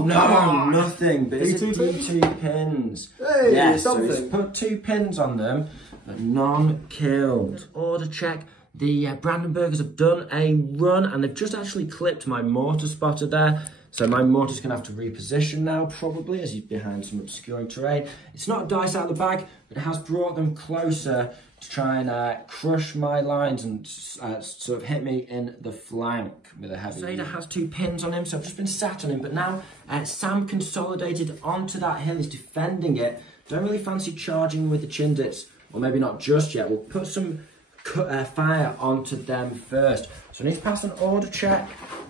No, nothing. But it's D2 pins. Hey, yes, something. So he's put 2 pins on them, but none killed. Order check. The Brandenburgers have done a run, and they've just actually clipped my mortar spotter there. So my mortar's going to have to reposition now, probably, as he's behind some obscuring terrain. It's not a dice out of the bag, but it has brought them closer to try and crush my lines and sort of hit me in the flank with a heavy. Seder has 2 pins on him, so I've just been sat on him. But now Sam consolidated onto that hill. He's defending it. Don't really fancy charging with the Chindits, or maybe not just yet. We'll put some fire onto them first. So I need to pass an order check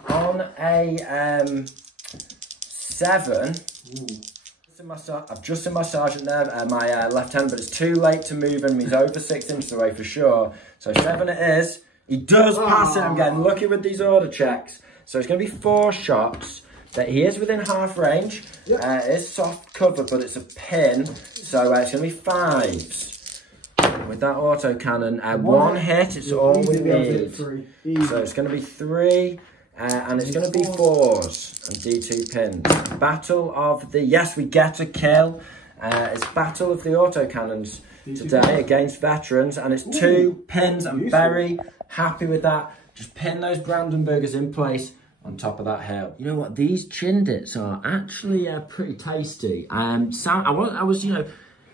on a 7. I've just seen my sergeant there, my lieutenant, but it's too late to move him. He's over 6 inches away for sure. So 7 it is. He does pass it. I'm getting lucky with these order checks. So it's going to be 4 shots. That he is within half range. Yep. It is soft cover, but it's a pin. So it's going to be 5s. With that autocannon, 1 hit, it's all we need. So it's going to be 3, and it's going to be 4s and D2 pins. Battle of the, yes, we get a kill. It's Battle of the autocannons today against veterans, and it's 2 pins. I'm very happy with that. Just pin those Brandenburgers in place on top of that hill. You know what? These Chindits are actually pretty tasty. Sam, I was, you know,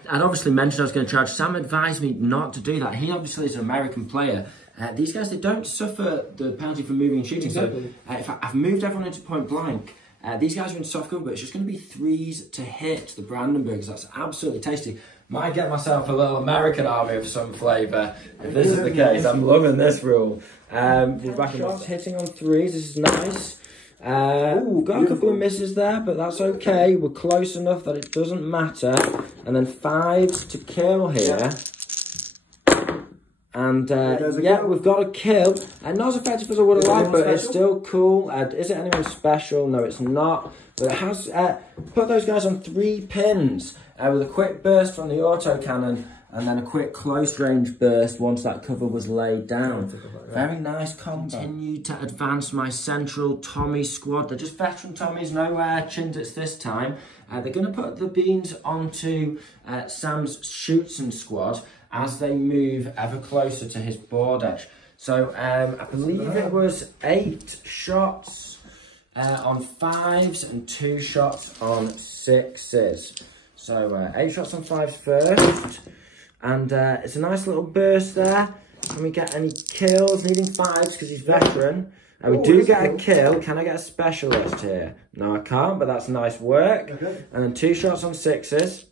I'd obviously mentioned I was going to charge. Sam advised me not to do that. He obviously is an American player. These guys, they don't suffer the penalty for moving and shooting. Exactly. So if I've moved everyone into point blank, these guys are in soft cover, but it's just going to be 3s to hit the Brandenburgs. That's absolutely tasty. Might get myself a little American army of some flavour. If this is the case, I'm loving this rule. We're back in hitting on 3s. This is nice. Ooh, got a couple of misses there, but that's okay. We're close enough that it doesn't matter. And then 5s to kill here. And yeah, we've got a kill. Not as effective as I would have liked, but it's still cool. Is it anyone special? No, it's not. But it has put those guys on 3 pins with a quick burst from the autocannon and then a quick close range burst once that cover was laid down. Very nice combat. Continued to advance my central Tommy squad. They're just veteran Tommies, no Chindits this time. They're going to put the beans onto Sam's Schutzen squad as they move ever closer to his board edge. So I believe it was 8 shots on 5s and 2 shots on 6s. So 8 shots on 5s first. And it's a nice little burst there. Can we get any kills? Needing 5s because he's veteran. We do get a kill. Can I get a specialist here? No, I can't, but that's nice work. Okay. And then 2 shots on 6s.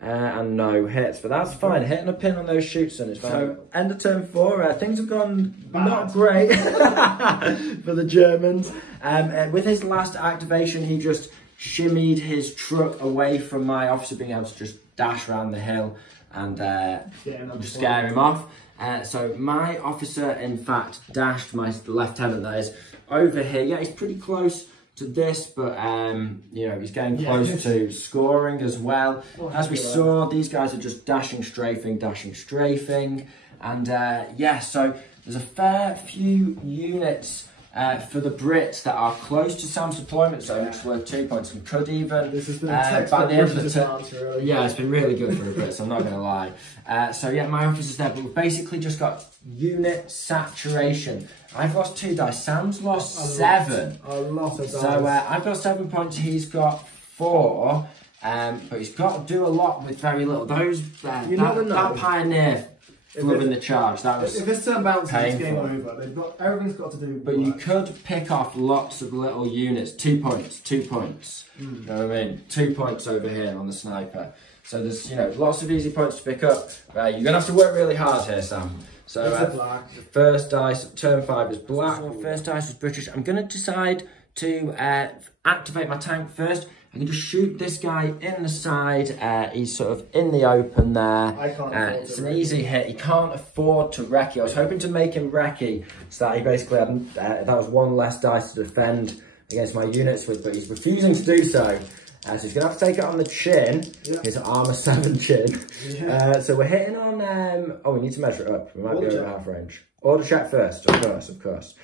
And no hits, but that's fine. Hitting a pin on those shoots and it's fine. So, end of turn 4, things have gone not great for the Germans. With his last activation, he just shimmied his truck away from my officer being able to just dash around the hill and just scare him off. So my officer, in fact, dashed my lieutenant, that is, over here. Yeah, he's pretty close to this, but you know, he's getting close to scoring as well. As we saw, these guys are just dashing, strafing, and yeah, so there's a fair few units for the Brits that are close to Sam's deployment zone, which were 2 points, and could even this has been by the end of the turn. Really. Yeah, it's been really good for the Brits, I'm not going to lie. So yeah, my officer's there, but we've basically just got unit saturation. I've lost 2 dice. Sam's lost 7. A lot of dice. So I've got 7 points. He's got 4. But he's got to do a lot with very little. Those that Pioneer flubbing the charge. That was if this turn bounces, it's game over. Everything's got to do. But you could pick off lots of little units. 2 points. 2 points. You know what I mean? 2 points over here on the sniper. So there's lots of easy points to pick up. You're gonna have to work really hard here, Sam. So the first dice, turn 5 is black. First dice is British. I'm going to decide to activate my tank first. I can just shoot this guy in the side. He's sort of in the open there. It's an easy hit. He can't afford to recce. I was hoping to make him recce so that he basically had, that was 1 less dice to defend against my units with, but he's refusing to do so. So he's going to have to take it on the chin, his armour 7 chin. So we're hitting on, oh, we need to measure it up. We might be over half range. Order check first, of course.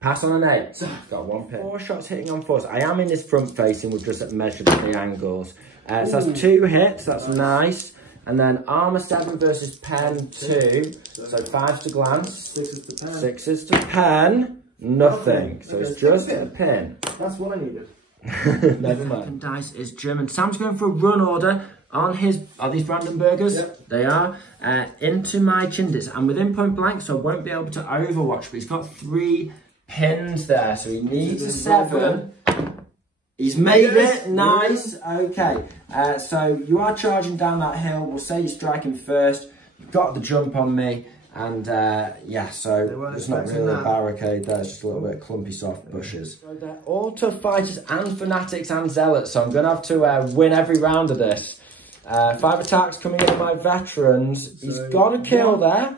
Pass on an 8. Got 1 pin. 4 shots hitting on 4s. I am in this front facing, we've just measured the angles. So that's 2 hits, that's nice. And then armour 7 versus pen 2. So 5s to glance. 6s to pen. 6s to pen. Nothing. So it's just a pin. That's what I needed. Never mind. Dice is German. Sam's going for a run order on his. Are these random burgers? Yep. They are. Into my Chindits. I'm within point blank, so I won't be able to overwatch. But he's got 3 pins there, so he needs a 7. He's made it. Nice. Okay. So you are charging down that hill. We'll say you're striking first. You've got the jump on me. And yeah, so it's not really a barricade there, it's just a little bit clumpy soft bushes. So they're all tough fighters and fanatics and zealots, so I'm going to have to win every round of this. 5 attacks coming in on my veterans. He's got a kill there.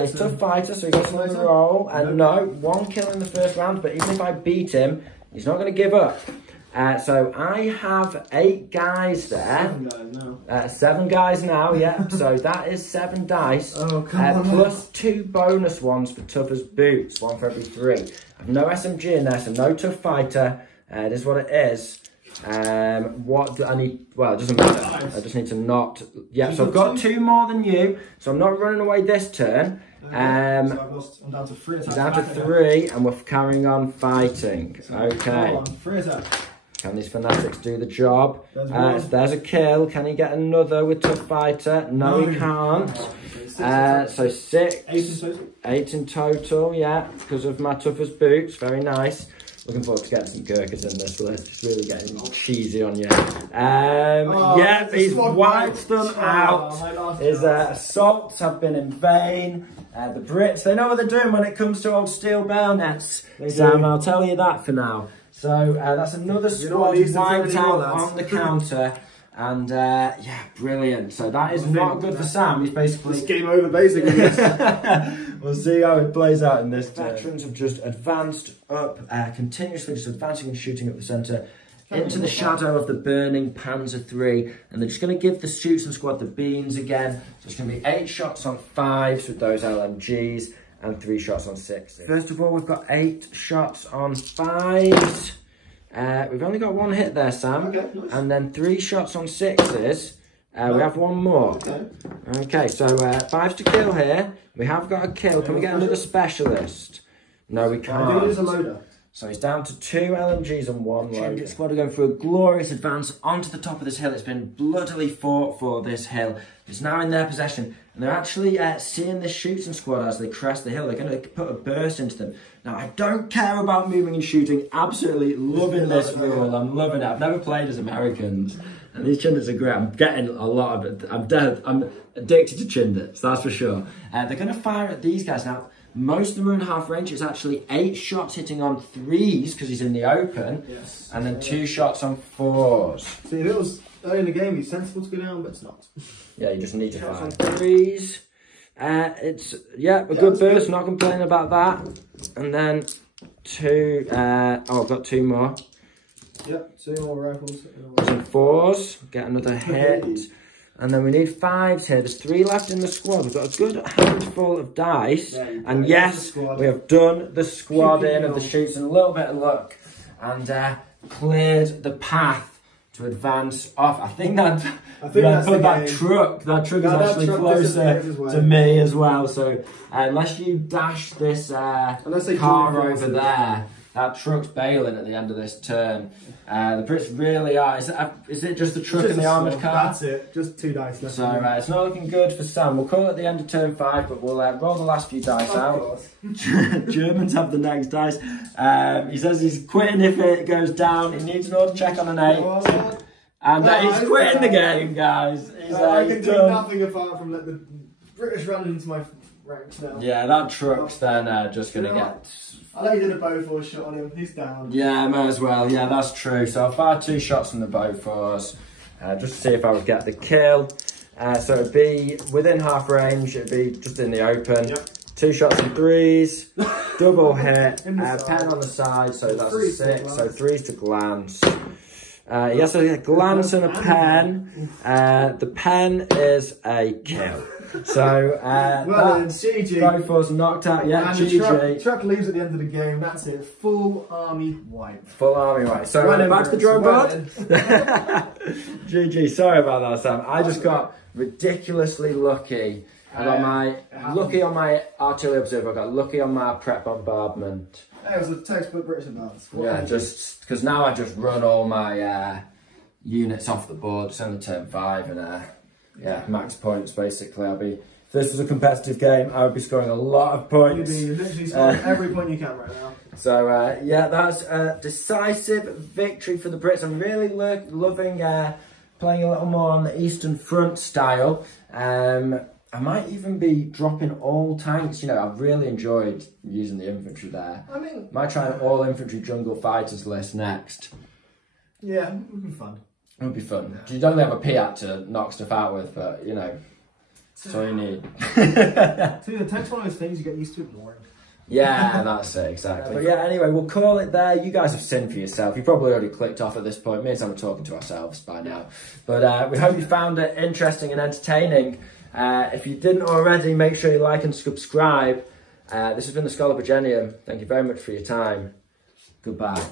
He's a tough fighter, so he gets another roll. And no, 1 kill in the first round, but even if I beat him, he's not going to give up. So I have 8 guys there. 7 guys now. 7 guys now, yeah. So that is 7 dice. Oh, come on. Plus 2 bonus ones for tough as boots, 1 for every 3. I have no SMG in there, so no tough fighter. It is what it is. What do I need? Well, it doesn't matter. I just need to not. Yeah, so I've got 2 more than you, so I'm not running away this turn. So I'm down to 3 attacks. Down to 3, and we're carrying on fighting. Okay. 3 attacks. Can these fanatics do the job? There's a kill. Can he get another with tough fighter? No, he can't. So 6. 8 in total, yeah, because of my toughest boots. Very nice. Looking forward to getting some gherkins in this list. It's really getting cheesy on you. Yeah, he's wiped them out. His assaults have been in vain. The Brits, they know what they're doing when it comes to old steel bayonets. Sam, I'll tell you that for now. So that's another squad wiped out on the counter. And yeah, brilliant. So that is not good for Sam. He's basically... It's game over, basically. We'll see how it plays out in this turn. Veterans have just advanced up, continuously just advancing and shooting up the centre into the shadow of the burning Panzer III. And they're just going to give the shooting squad the beans again. So it's going to be 8 shots on 5s with those LMGs and 3 shots on 6s. First of all, we've got 8 shots on 5s. We've only got 1 hit there, Sam. Okay, nice. And then 3 shots on 6s. We have 1 more. Okay, so 5s to kill here. We have got a kill. Can we get another specialist? No, we can't. I think it is a loader. So he's down to 2 LMGs and 1 loader. The squad are going for a glorious advance onto the top of this hill. It's been bloodily fought for this hill. It's now in their possession. And they're actually seeing this shooting squad as they crest the hill. They're going to put a burst into them. Now, I don't care about moving and shooting. Absolutely loving this rule. I'm loving it. I've never played as Americans. And these Chindits are great. I'm getting a lot of it. I'm addicted to Chindits, that's for sure. They're going to fire at these guys. Now, most of them are in half range. It's actually 8 shots hitting on 3s because he's in the open. Yes. And then 2 shots on 4s. See, if it was early in the game, he's sensible to go down, but it's not. Yeah, you just need to fire on 3s. It's, yeah, a good burst. Not complaining about that. And then 2, oh, I've got 2 more. Yep, 2 more rifles. Some 4s, get another hit. And then we need 5s here. There's 3 left in the squad. We've got a good handful of dice. And yes, we have done the squad in of the shoots and a little bit of luck. And cleared the path to advance off. I think that truck is actually closer to me as well. So unless you dash this car over there, that truck's bailing at the end of this turn. The Brits really are. Is it just the truck and the armoured car? That's it. Just 2 dice left. So it's not looking good for Sam. We'll call it at the end of turn 5, but we'll roll the last few dice out. Germans have the next dice. He says he's quitting if it goes down. He needs an order check on an 8. And he's quitting the game, guys. I can do nothing apart from let the British run into my ranks now. Yeah, that truck's then just going to get... I know you did a Bofors shot on him. He's down. Yeah, may as well. Yeah, that's true. So I'll fire 2 shots from the Bofors just to see if I would get the kill. So it'd be within half range. It'd be just in the open. Yep. 2 shots and 3s. Double hit. Pen on the side. So that's a 6. So 3s to glance. Yes, so a glance and a pen. The pen is a kill. So, well, it's GG. Bofors knocked out, yeah, and GG. The truck leaves at the end of the game, that's it. Full army wipe. Full army wipe. So, back to the drawing board. GG, sorry about that, Sam. I just got ridiculously lucky. I got lucky on my artillery observer, I got lucky on my prep bombardment. It was a textbook British advance. Yeah, just because now I just run all my units off the board. It's only turn 5 and yeah, max points basically. If this was a competitive game, I would be scoring a lot of points. You'd be literally scoring every point you can right now. So yeah, that's a decisive victory for the Brits. I'm really loving playing a little more on the Eastern Front style. I might even be dropping all tanks. You know, I've really enjoyed using the infantry there. I mean, might try an all infantry jungle fighters list next. Yeah, it would be fun. It would be fun. You don't really have a Piat to knock stuff out with, but you know, that's all you need. The text one of those things you get used to ignoring. Yeah, that's it, exactly. But yeah, anyway, we'll call it there. You guys have sinned for yourself. You probably already clicked off at this point. Me and Sam are talking to ourselves by now. But we hope you found it interesting and entertaining. If you didn't already, make sure you like and subscribe. This has been the Scholar Progenium. Thank you very much for your time. Goodbye.